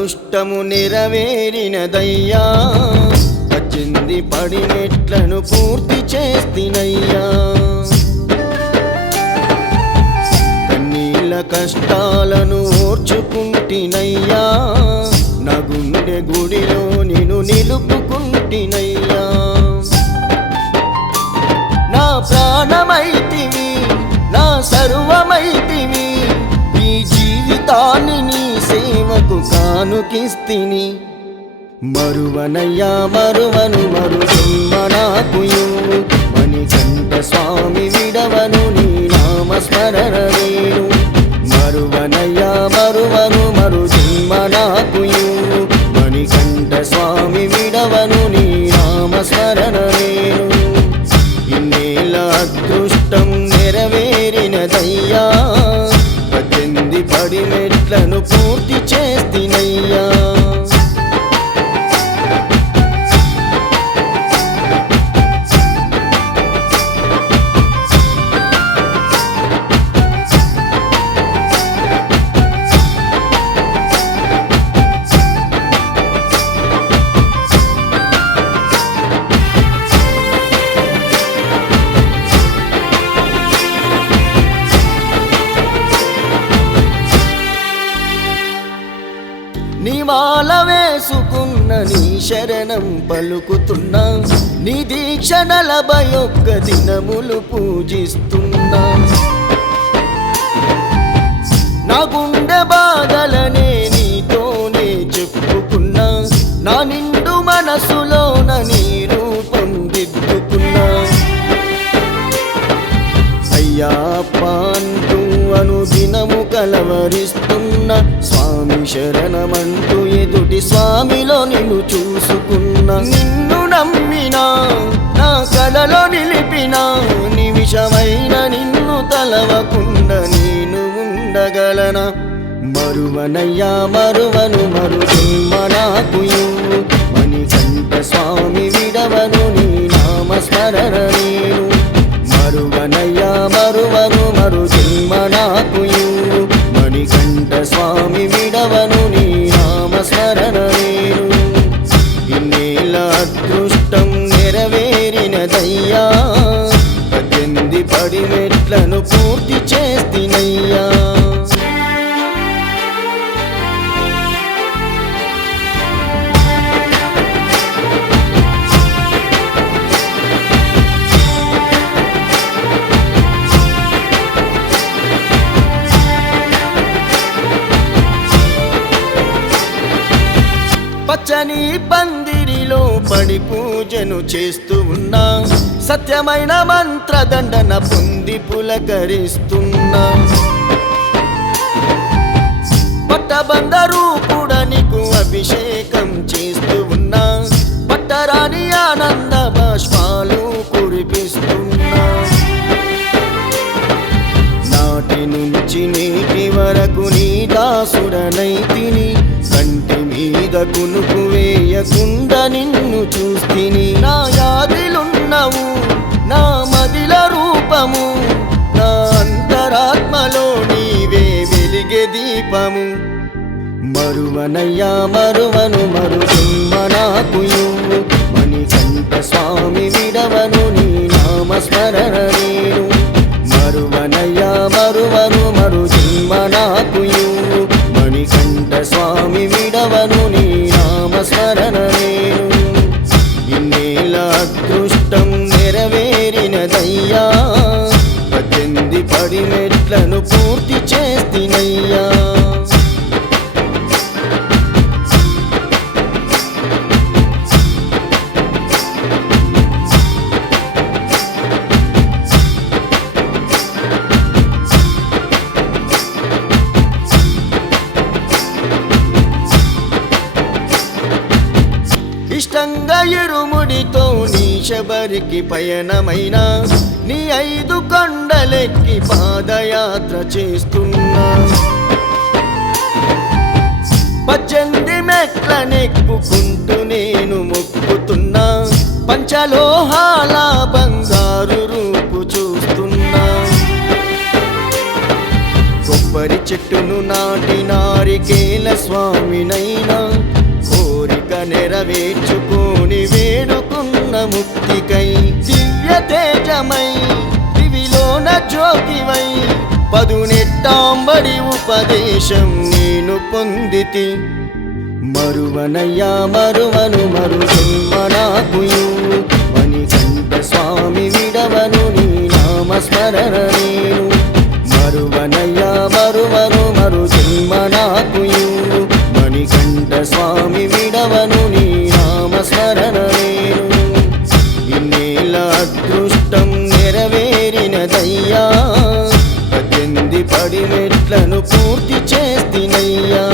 అదృష్టము నెరవేరినదయ్యా, 18 పడిమెట్లను పూర్తి చేస్తినయ్యా. కన్నీళ్ళ కష్టాలను ఓర్చుకుంటినయ్యా, నా గుండె గుడిలో నిన్ను నిలుపుకుంటినయ్యా. నా ప్రాణమైతివి, నా సర్వమైతివి, ఈ జీవితాన్ని నీ సేవకు కానుకిస్తిని. మరువనయ్యా మరువను మరు జన్మ నాకు ఇవ్వు, మణికంఠ స్వామి విడవను నీ నామస్మరణ నేను. మరువనయ్యా మరువను మరు జన్మ నాకు ఇవ్వు, మణికంఠ స్వామి విడవను నీ నామస్మరణ నేను. ఇన్నేళ్ళ అదృష్టం నెరవేరినదయ్యా, 18 పడిమెట్లను పూర్తి చేస్తినయ్యా. నిమాల వేసుకున్న నీ శరణం పలుకుతున్నా, నీ దీక్ష 41 దినములు పూజిస్తున్నా. నా గుండె బాధలనే నీతోనే చెప్పుకున్నా, నా నిండు మనసులోన నీ రూపం దిద్దుకున్నా. అయ్యప్ప అంటూ అనుదినము కలవరిస్తున్నా, స్వామి శరణమంటూ ఎదుటి స్వామిలో నిన్ను చూసుకున్నా. నిన్ను నమ్మినా, నా కలలో నిలిపినా, నిమిషమైన నిన్ను తలవకుండా నేను ఉండగలనా. మరువనయ్యా మరువను మరు జన్మ నాకు ఇవ్వు, మణికంఠ స్వామి విడవను నీ నామస్మరణ నేను. మరువనయ్యా మరువను మరు జన్మ నాకు ఇవ్వు, మణికంఠ స్వామి విడవను నీ నామస్మరణ నేను. ఇన్నేళ్ళ అదృష్టం నెరవేరినదయ్యా, 18 పడిమెట్లను పూర్తి చేస్తినయ్యా. పచ్చని పందిరిలో పడి పూజను చేస్తూ ఉన్నా, సత్యమైన మంత్రదండన పొంది పులకరిస్తున్నా. పట్టబంద రూపుడ నీకు అభిషేకం చేస్తూ ఉన్నా, పట్టరాని ఆనంద బాష్పాలు కురిపిస్తున్నా. నాటి నుంచి నేటి వరకు నీ దాసుడనైతిని, కంటి మీద కునుకు వేయకుండా నిన్ను చూస్తిని. నా యాదిలున్నవు నా మదిల రూపము, నా అంతరాత్మలో నీవే వెలిగే దీపము. మరువనయ్యా మరువను మరు జన్మ నాకు ఇవ్వు, మణికంఠ స్వామి విడవను నీ నామస్మరణ నేను. మరువనయ్యా మరువను మరు జన్మ నాకు ఇవ్వు, మణికంఠ స్వామి విడవను నీ నామస్మరణ నేను. ఇన్నేళ్ళ అదృష్టం నెరవేరినదయ్యా, 18 పడిమెట్లను పూర్తి చేస్తినయ్యా. ఇష్టంగా ఇరుముడితో నీ శబరికి పయనమైన, నీ 5 కొండలెక్కి పాదయాత్ర చేస్తున్నా. 18 మెట్లనెక్కుకుంటూ నేను మొక్కుతున్నా, పంచలోహాల బంగారు రూపు చూస్తున్నా. కొబ్బరి చెట్టును నాటి నారికేల స్వామినైనా కోరిక నెరవేర్చుకొని వేడుకున్న ముక్తికై దివ్య తేజమై దివిలోన జ్యోతివై పదునెట్టాంబడి ఉపదేశం నేను పొందితి మరువనయ్యా మరువను మరు జన్మనాకుయు మణికంఠ స్వామి విడవను నీ నామస్మరణ నేను మరువనయ్యా మరువను మరు జన్మనాకుయు మణికంఠ స్వామి విడవను నీ నామస్మరణ నేను ఇన్నేళ్ళ అదృష్టం నెరవేరినదయ్యా 18 పడి మెట్లను పూర్తి చేస్తినయ్యా